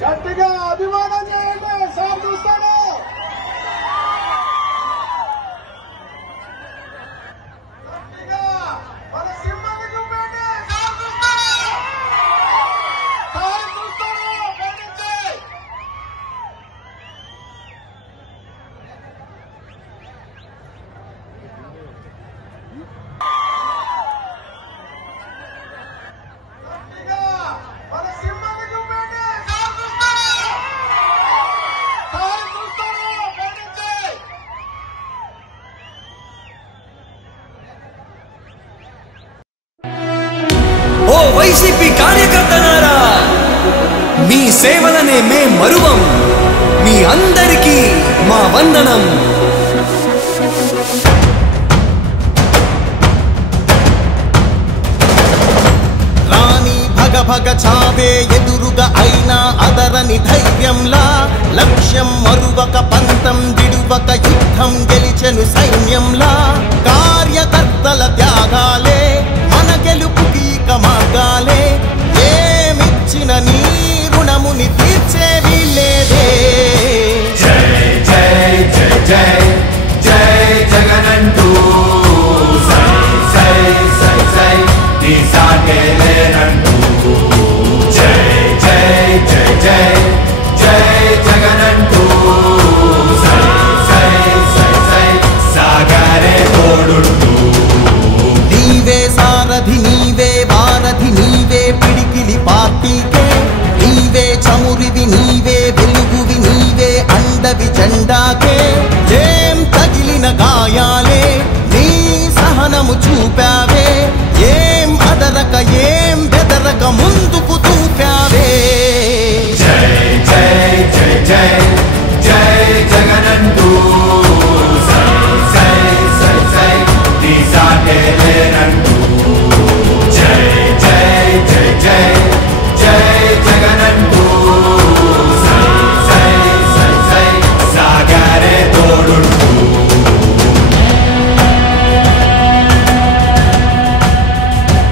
గట్టిగా అభిమానం చేయండి. సార్ చూస్తాడు. గట్టిగా మన సింహాన్ని చూపండి. సార్ చూస్తాడు. సార్ చూస్తాడు. గట్టిగా మన సింహాన్ని చూపండి. ఓ వైసీపీ కార్యకర్తలారా, మీ సేవలనే మే మరువం. మీ అందరికీ మా వందనం. రాణి భగ భగ చావే ఎదురుగా అయినా అదరని ధైర్యంలా, లక్ష్యం మరువక పంతం విడువక యుద్ధం గెలిచెను సైన్యంలా. కార్యకర్తల త్యాగాలే మన గెలుపుకి మార్గాలే. ఏమిచ్చిన నీ రుణముని తీర్చేవి లేదే. జై జై జై జై జై జగనంటూ సై సై సై సై నీ సాగే లేనంటూ. జై జై జై జై జై జగనంటూ సై సై సై సై సాగరే తోడుంటూ. నీవే సారథి, నీవే వారధి, నీవే పిడికిలి పార్టీకే. నీవే చమురివి, నీవే వెలుగువి, నీవే అండవి జెండాకే. ఏం తగిలిన గాయాలే నీ సహనము చూపావే. ఏం అదరక ఏం బెదరక ముందుకు చూపావే. జై జై జై జై జై జగనంటూ సై సై సై సై నీ సాగే లేనంటూ. జై జై జై జై జై జగనంటూ సై సై సై సై సాగరే తోడుంటూ.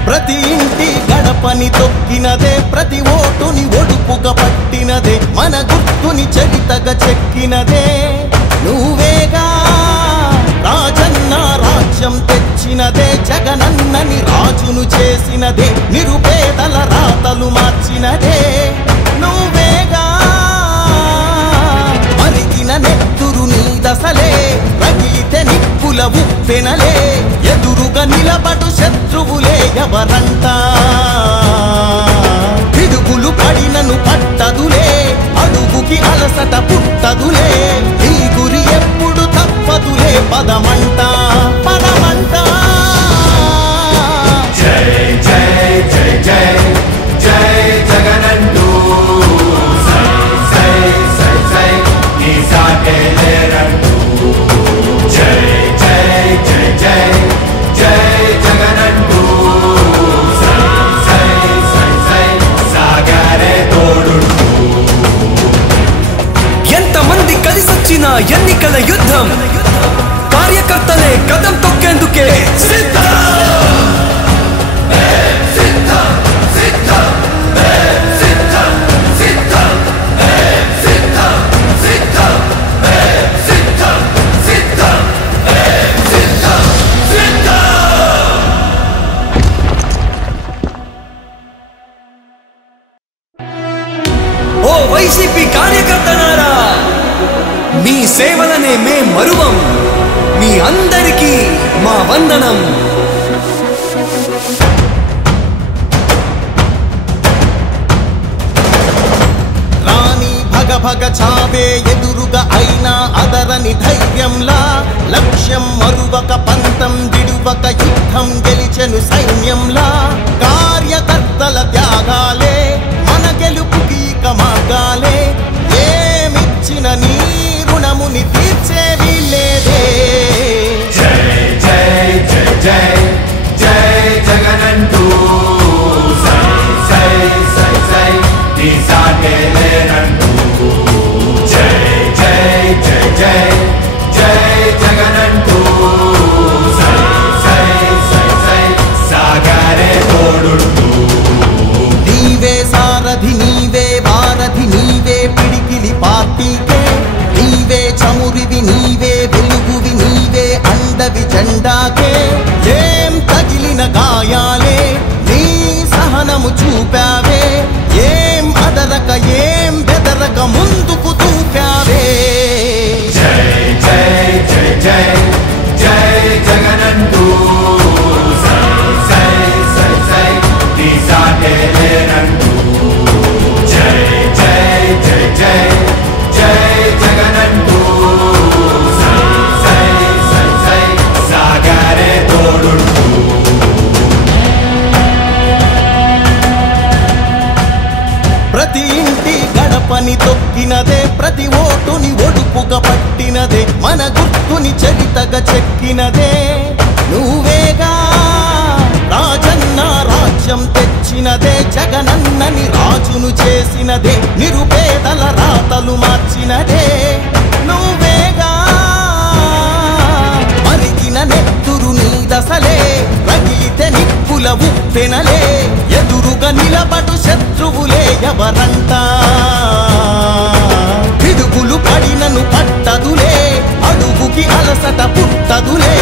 ప్రతి ఇంటి గడపని తొక్కినదే, ప్రతి ఓటుని ఒడుపుగా పట్టినదే, మన గుర్తుని చరితగా చెక్కినదే నువ్వేగా. రాజన్న రాజ్యం తెచ్చినదే, జగనన్నని రాజును చేసినదే, నిరుపేదల రాతలు మార్చినదే నువ్వేగా. మరిగిన నెత్తురు నీ దశలే, రగిలితే నిప్పుల ఉప్పెనలే. ఎదురుగా నిలబడు శత్రువులే ఎవరంట. పిడుగులు పడినను పట్టదులే, అడుగుకి అలసట పుట్టదులే. ఈ గురి ఎప్పుడు తప్పదులే, పదమంట పదమంట. జై జై జై జై జై జగనంటూ సై సై సై సై నీ సాగే లేరంటూ. జై జై జై జై జై జగనంటూ సై సై సై సై సాగరే తోడుంటూ. ఎంతమంది కలిసొచ్చిన ఎన్నికల యుద్ధం, కార్యకర్తలే కదం తొక్కేందుకే సిద్ధం. ఓ వైసీపీ కార్యకర్తలారా, మీ సేవలనే మే మరువం. మీ అందరికీ మా వందనం. రాణి భగ భగ చావే ఎదురుగా అయినా అదరని ధైర్యంలా, లక్ష్యం మరువక పంతం విడువక యుద్ధం గెలిచెను సైన్యంలా. కార్యకర్తల త్యాగాలే మన గెలుపుకి మార్గాలే. ఏమిచ్చిన నీ రుణముని తీర్చేవి లేదే. జై జై జై జై జై జగనంటూ సై సై సై సై నీ సాగే లేనంటూ. జై జై జై జై జై జగనంటూ సై సై సై సై సాగరే తోడుంటూ. చూపావే ఏం అదరక ఏం బెదరక ముందుకు దూపావే జై జై జై జై జై జగనంటూ సై సై సై సై నీ సాటే లేనంటూ జై జై జై జై జై జగనంటూ సై సై సై సై సాగరే తోడుంటూ ప్రతి ఇంటి గడపని తొక్కినదే ప్రతి ఓటుని ఒడుపుగా పట్టినదే మన గుర్తుని చరితగా చెక్కినదే నువ్వేగా రాజన్న రాజ్యం తెచ్చినదే జగనన్నని రాజును చేసినదే నిరుపేదల రాతలు మార్చినదే నువ్వేగా మరిగిన నెత్తురు నీ దశలే రగిలితే నిప్పుల ఉప్పెనలే ఎదురుగా నిలబడు శత్రువులే ఎవరంట పిడుగులు పడినను పట్టదులే అడుగుకి అలసట పుట్టదులే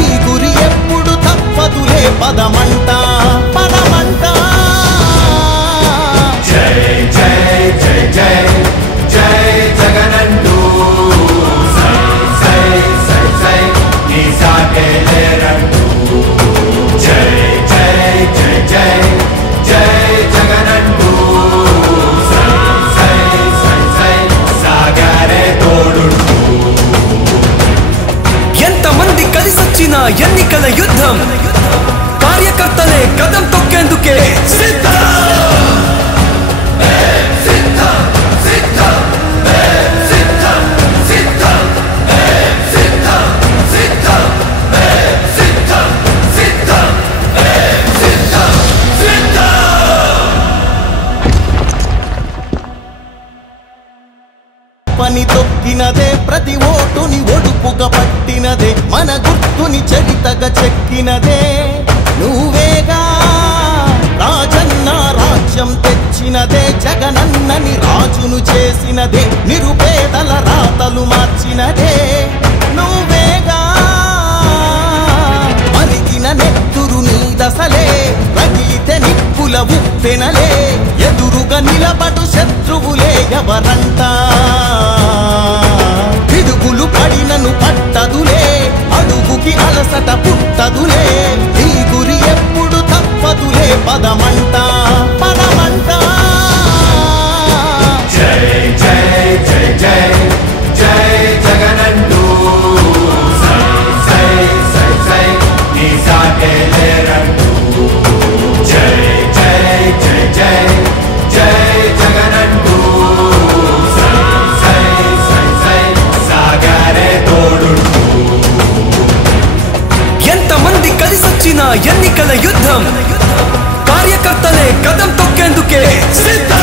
ఈ గురి ఎప్పుడు తప్పదులే పదమంట పదమంట జై జై జై జై జై జగనంటూ సై సై సై సై నీ సాటే లేరంటూ జై జై జై జై జై జగనంటూ సై సై సై సై సాగరే తోడుంటూ ఎంతమంది కలిసొచ్చిన ఎన్నికల యుద్ధం కార్యకర్తలే కదం తొక్కేందుకే సిద్ధం పని తొక్కినదే ప్రతి ఓటుని ఒడుపుగా పట్టినదే మన గుర్తుని చరితగా చెక్కినదే నువ్వేగా రాజన్న రాజ్యం తెచ్చినదే జగనన్నని రాజును చేసినదే నిరుపేదల రాతలు మార్చినదే నువ్వేగా మరిగిన నెత్తురు నీ దశలే రగిలితే నిప్పుల ఉప్పెనలే ఎదురుగా నిలబడు శత్రువులే ఎవరంట పిడుగులు పడినను పట్టదులే అడుగుకి అలసట పుట్టదులే ఈ గురి ఎప్పుడు తప్పదులే పదమంట పదమంట జై జై జై జై జై జగనంటూ సై సై సై సై నీ సాటే లేరంటూ జై జై జై జై జై జగనంటూ సై సై సై సై సాగరే తోడుంటూ ఎంతమంది కలిసొచ్చిన ఎన్నికల యుద్ధం కార్యకర్తలే కదం తొక్కేందుకే సిద్ధం